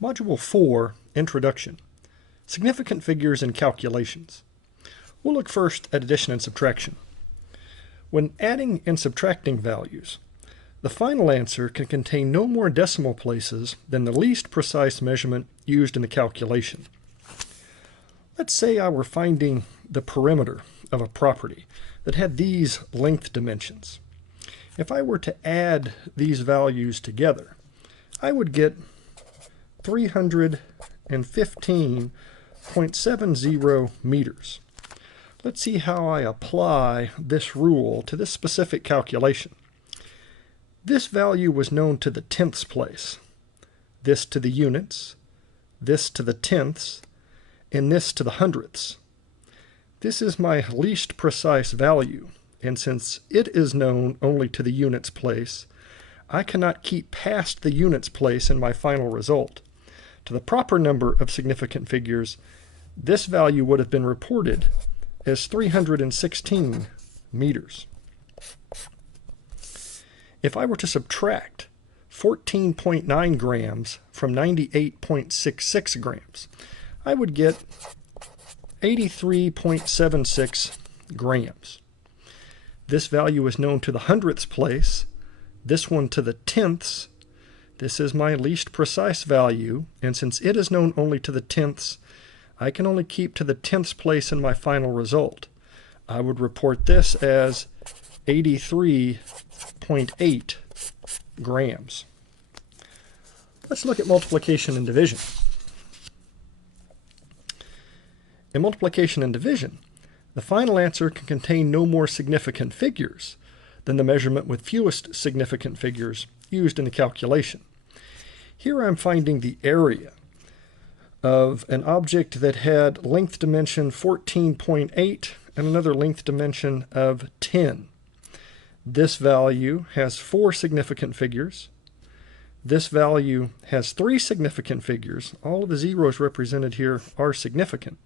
Module 4, Introduction, Significant Figures and Calculations. We'll look first at addition and subtraction. When adding and subtracting values, the final answer can contain no more decimal places than the least precise measurement used in the calculation. Let's say I were finding the perimeter of a property that had these length dimensions. If I were to add these values together, I would get 315.70 meters. Let's see how I apply this rule to this specific calculation. This value was known to the tenths place, this to the units, this to the tenths, and this to the hundredths. This is my least precise value, and since it is known only to the units place, I cannot keep past the units place in my final result. To the proper number of significant figures, this value would have been reported as 316 meters. If I were to subtract 14.9 grams from 98.66 grams, I would get 83.76 grams. This value is known to the hundredths place, this one to the tenths. This is my least precise value, and since it is known only to the tenths, I can only keep to the tenths place in my final result. I would report this as 83.8 grams. Let's look at multiplication and division. In multiplication and division, the final answer can contain no more significant figures than the measurement with fewest significant figures used in the calculation. Here I'm finding the area of an object that had length dimension 14.8 and another length dimension of 10. This value has 4 significant figures. This value has 3 significant figures. All of the zeros represented here are significant.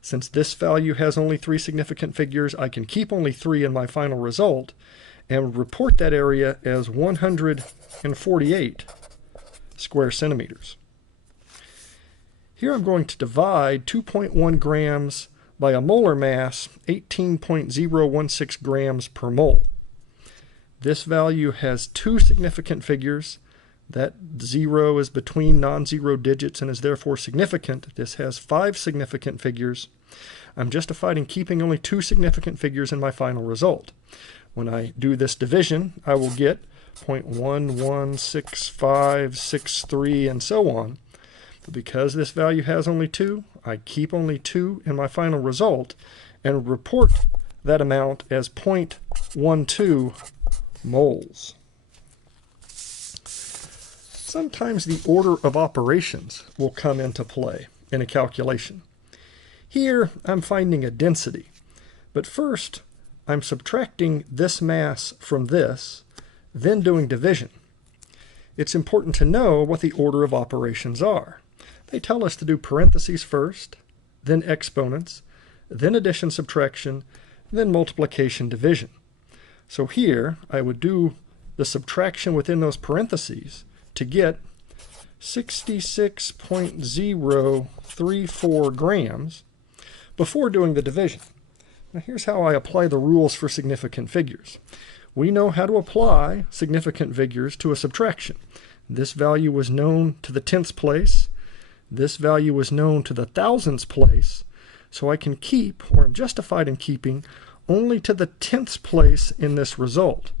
Since this value has only 3 significant figures, I can keep only 3 in my final result and report that area as 148 square centimeters. Here I'm going to divide 2.1 grams by a molar mass, 18.016 grams per mole. This value has 2 significant figures. That 0 is between non-zero digits and is therefore significant. This has 5 significant figures. I'm justified in keeping only 2 significant figures in my final result. When I do this division, I will get 0.116563 and so on. But because this value has only 2, I keep only 2 in my final result and report that amount as 0.12 moles. Sometimes the order of operations will come into play in a calculation. Here I'm finding a density, but first I'm subtracting this mass from this, then doing division. It's important to know what the order of operations are. They tell us to do parentheses first, then exponents, then addition, subtraction, then multiplication, division. So here I would do the subtraction within those parentheses to get 66.034 grams before doing the division. Now here's how I apply the rules for significant figures. We know how to apply significant figures to a subtraction. This value was known to the tenths place. This value was known to the thousandths place. So I can keep, or I'm justified in keeping, only to the tenths place in this result.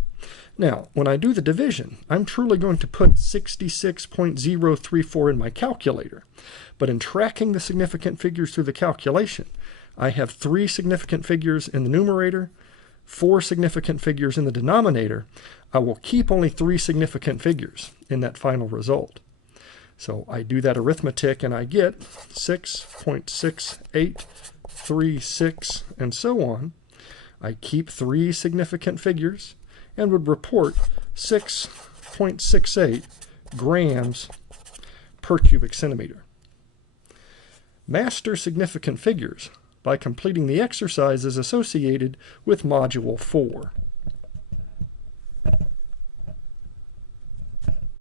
Now, when I do the division, I'm truly going to put 66.034 in my calculator. But in tracking the significant figures through the calculation, I have 3 significant figures in the numerator, 4 significant figures in the denominator. I will keep only 3 significant figures in that final result. So I do that arithmetic and I get 6.6836 and so on. I keep 3 significant figures and would report 6.68 grams per cubic centimeter. Master significant figures by completing the exercises associated with Module 4.